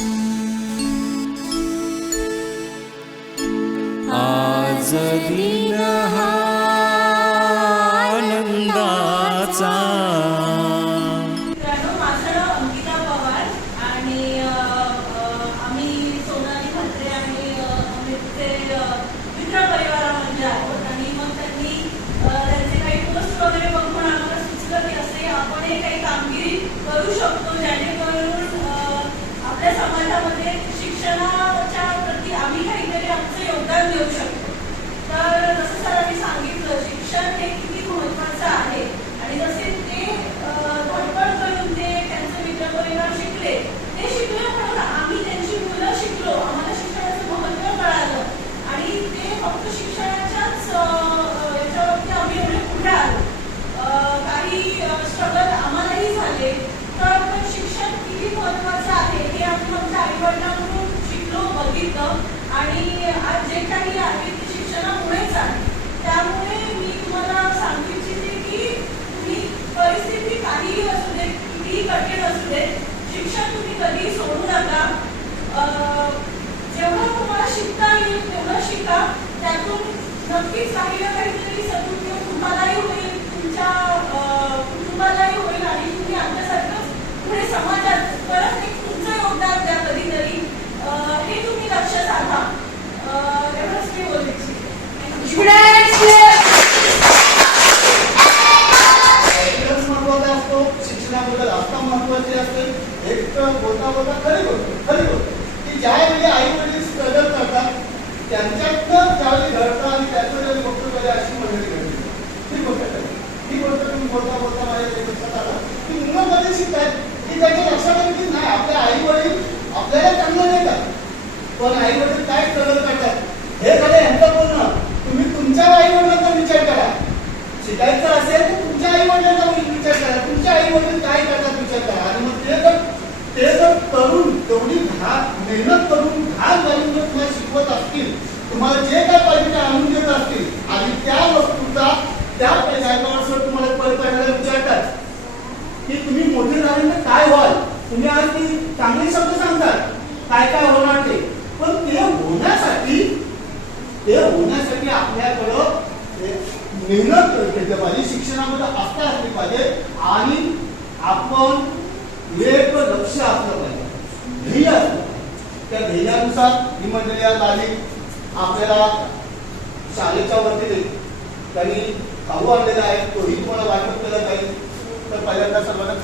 आज दिन हा आनंदाचा। मित्रांनो, माझं नाव अंकिता पवार आणि आम्ही सोनाली म्हात्रे आणि अमितचे मित्र परिवारामध्ये आहोत। आणि मग त्यांनी त्यांचे काही पोस्ट वगैरे बघून आम्हाला सुचलं की असे आपणही काही कामगिरी करू शकतो जेणेकरून आपल्या समाजामध्ये शिक्षणाच्या प्रती आम्ही काहीतरी आमचं योगदान देऊ शकतो। तर जसं सरांनी सांगितलं, शिक्षण हे किती महत्त्वाचं आहे आणि जसे ते धडपड करून ते त्यांचे मित्रपरिवार शिकले, ते शिकले म्हणून आम्ही त्यांची मुलं शिकलो, आम्हाला शिक्षणाचं महत्त्व कळालं आणि ते फक्त शिक्षणाच्याच याच्यावरती आम्ही एवढे पुढे आलो। काही स्ट्रगल आम्हालाही झाले, तर शिक्षण किती महत्त्वाचं आहे हे आम्ही आमच्या आईवडिलांकडून शिकलो, बघितलं आणि आज जे काही आहे ते शिक्षणामुळेच आहे। त्यामुळे मी तुम्हाला सांगू इच्छिते की तुम्ही परिस्थिती काहीही असू दे, कितीही कठीण असू दे, शिक्षण तुम्ही कधीही सोडू नका। जेवढं तुम्हाला शिकता येईल तेवढं शिका, त्यातून नक्कीच काही ना काहीतरी सदुपयोग तुम्हालाही होईल, तुमच्या कुटुंबालाही होईल आणि तुम्ही आमच्यासारखं पुढे समाजात परत एक तुमचं योगदान द्या कधीतरी, हे तुम्ही लक्षात साधा। एवढंच मी बोलू इच्छिते। महत्वाचा असतो, शिक्षणाबद्दल आता महत्वाचे असते। एक बोलता बोलता खरी गोष्ट की ज्यावेळी आई वडील स्ट्रगल करतात त्यांच्यातनं ज्यावेळी घडतं आणि त्याचं ज्यावेळी बघतो त्यावेळी अशी मंडळी घडते। ही गोष्ट तुम्ही बोलता बोलता माझ्या लक्षात आलं की मुलं मध्ये शिकतात की त्याच्या लक्षात आलं की नाही, आपले आई वडील आपल्याला चांगलं नाही करत, पण आई वडील काय स्ट्रगल करतात हे झालं यांचं बोलणं। तुम्ही तुमच्या आई वडिलांचा विचार करा, शिकायचं असेल तर तुमच्या आई वडिलांचा विचार करा, तुमच्या आई वडील काय करतात विचार करा। आणि मग ते जर करून तेवढी मेहनत करून घाल घालून जर तुम्हाला शिकवत असतील, तुम्हाला जे काय पाहिजे ते आणून देत असतील आणि त्या वस्तूचा त्या पैशावर तुम्हाला परत विचारतात की तुम्ही मोठे झाल्यानंतर काय व्हाल, तुम्ही आज ती चांगली शब्द सांगतात काय काय होणार ते, पण ते होण्यासाठी आपल्याकडं मेहनत घेतली पाहिजे, शिक्षणामध्ये आस्था असली पाहिजे आणि आपण एक लक्ष असलं पाहिजे, ध्येय असलं पाहिजे। त्या ध्येयानुसार ही मंडळी आज आली, आपल्याला शाळेच्या वतीने त्यांनी खाऊ आणलेला आहे, तोही तुम्हाला वाटप केला जाईल। तर पहिल्यांदा सर्वांना